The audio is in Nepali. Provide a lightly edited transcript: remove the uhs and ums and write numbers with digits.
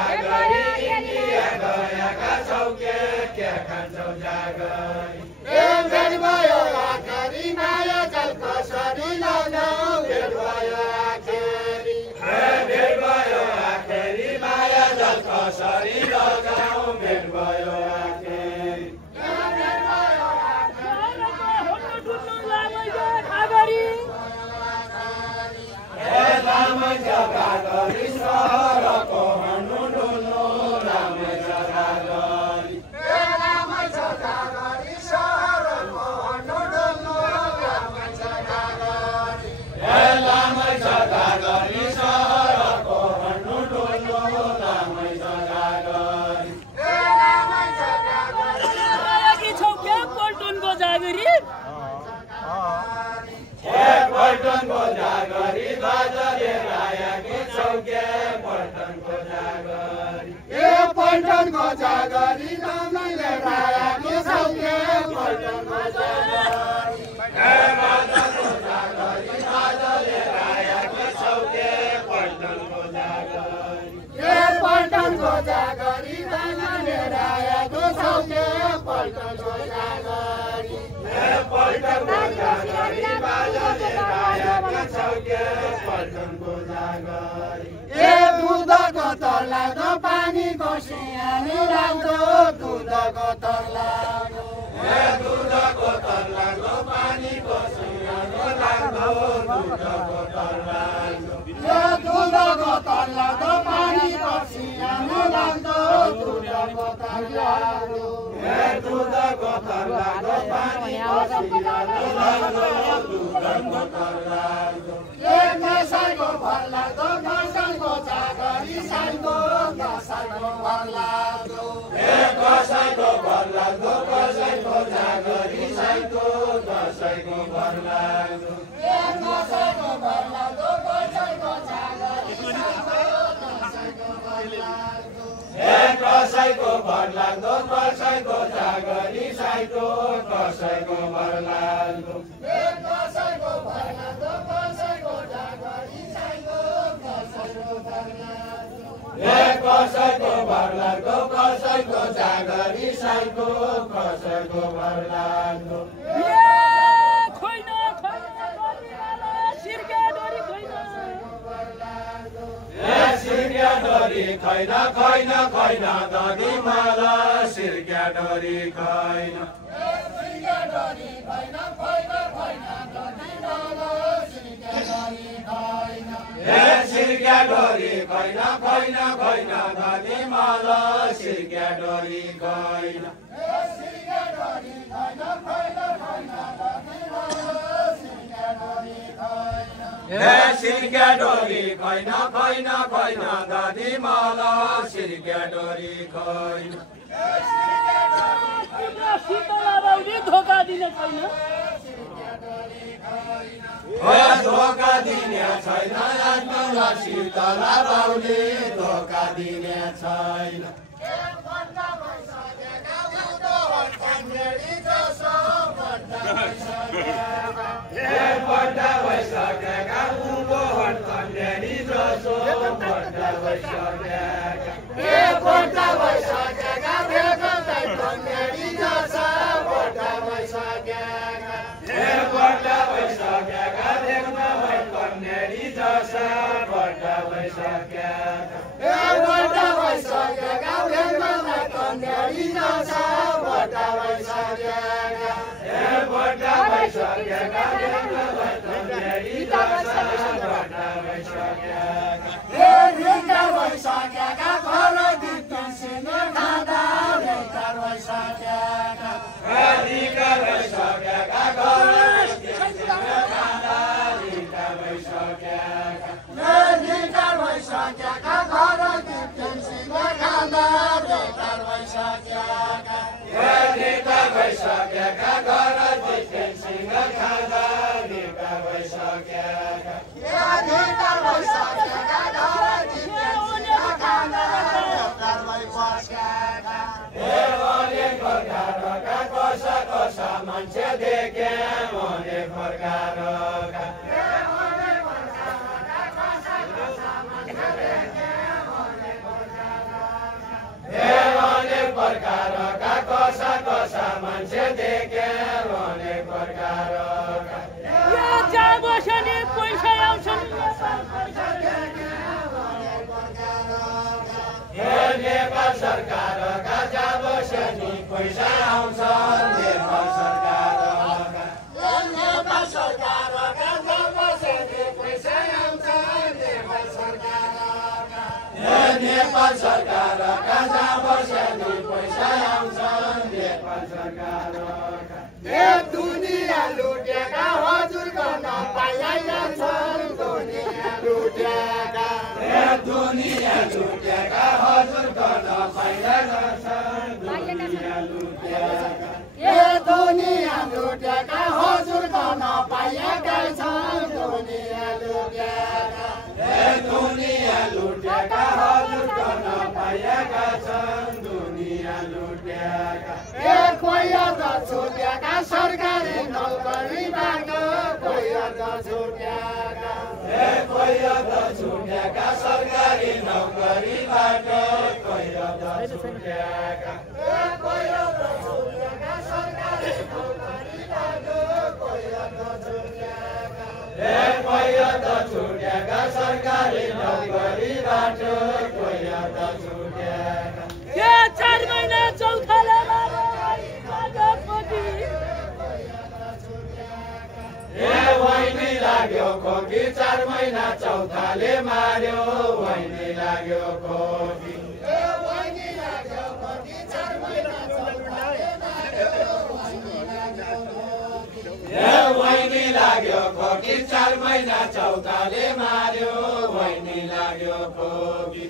जागरी इन्डिया गएका छौ के खान्छौ जागरी भेट भयो आखरी माया जल कसरी लगाऊ भेट भयो आखरी भेट भयो आखरी माया जल कसरी लगाऊ भेट भयो आखरी लामै जग्गा गरी सहरको हन्नु डुल्नु लामै जग्गा गरी लामै जग्गा गरी सहरको हन्नु डुल्नु लामै जग्गा गरी लामै जग्गा गरी सहरको हन्नु डुल्नु लामै जग्गा गरी लामै जग्गा गरी आएकी छौ के पल्टनको जागरी पल्टनको जागरी बाजाले आएकी छौ के पल्टनको जागरी पल्टनको जागरी नामैले रायाकी छौ के पल्टनको जागरी बाजाको जागरी बाजाले आएकी छौ के पल्टनको जागरी पल्टनको जागरी नामैले रायाकी छौ के पल्टनको जागरी पल्टनको जागरी बाजाले आएकी छौ के पल्टनको जागरी दुधको तर्लादो पानीको सियानी लाग्दो दुधको तर्लादो दुधको तर्लाको पानीको सियानो लाग्दो दुधको तर्लाको दुधको तर्लादो पानीको सियानी लाग्दो दुधको तर्लादो दुधको तर्लाको पानीको सियानो लाग्दो दुधको तर्लाको कसैको भर लाग्दो कसैको जागरी साइको कसैको भर लाग्दो कसैको भर लाग्दो कसैको जागरी साइको कसैको भर लाग्दो कसैको भर लाग्दो कसैको जागरी साइको कसैको भर लाग्दो कसैको भर लाग्दो कसैको जागरी साइको कसैको भर लाग्दो कसैको भर लाग्दो कसैको जागरी साइको कसैको भर लाग्दो कसैको भर लाग्दो कसैको जागरी साइको कसैको भर लाग्दो खोइन सिर्के डोरी खोइन सिर्क्या डोरी खैन खैन खैन दधी माला सिर्क्या डोरी खैन सिर्के डोरी खैन खैन खैन दधी माला सिर्के डोरी खैन सिर्क्या डोरी खैन खैन खैन दधी माला सिर्क्या डोरी खैन सिर्के डोरी खैन खैन खैन दधी माला सिर्के डोरी खैन सिर्क्या डोरी खैन खैन खैन दधी माला सिर्क्या डोरी खैन तिम्रो शीतला बाउले धोका दिने छैन धोका दिने छैन आत्मामा शीतला बाउले धोका दिने छैन बड्डा भइसकेका उँभो हट्टन्डेरी जसो बड्डा भइसकेका बड्डा भइसकेका भेगो तन्डेरी जसो बड्डा भइसकेका बड्डा भइसकेका देख्न हट्टन्डेरी जसा बड्डा भइसकेका बड्डा भइसकेका भेगो तन्डेरी जसो बड्डा भइसकेका बड्डा भइसकेका देख्न हट्टन्डेरी जसा बड्डा भइसकेका रेटा भइसकेका घर दिपिसिन खाँदा रेटा भइसकेका अधिकार भइसकेका घर खाँदा रेटा भइसकेका रेटा भइसकेका घर दिपिसिन खाँदा रेटा भइसकेका रेटा भइसकेका घर दिपेसिङ खाँदा रेटा भइसकेका रेटा भइसकेका घर दिपिसिन खाँदा रेटा भइसकेका कसा कसा मान्छे देखे मने फर्काएका सरकारका जहाँ वर्षेनी पैसा आउँछन् नेपाल सरकारका ए दुनिया लुटेका हजुरको नपाइएका छन् दुनिया लुटेका ए दुनिया लुटेका हजुरको नपाइएका छन् दुनिया लुटेका ए दुनिया लुटेका हजुरको नपाइएका छन् दुनिया लुटेका ए दुनिया लुटेका हजुरको नपाइएका छन् दुनिया लुटेका ए कोही त छुटेका सरकारी नोकरीबाट कोही त छुटेका ए कोही त छुटेका सरकारी नोकरीबाट कोही त छुटेका ए कोही त छुटेका सरकारी नोकरीबाट कोही त छुटेका ए कोही त छुटेका सरकारी नोकरीबाट कोही त छुटेका ए 4 महिना चौथाले मारे कागजपति ए वैनी लाग्यो खोकी 4 महिना चौथाले मार्यो वैनी लाग्यो खोकी ए वैनी लाग्यो खोकी 4 महिना चौथाले ए वैनी लाग्यो खोकी 4 महिना चौथाले मार्यो वैनी लाग्यो खोकी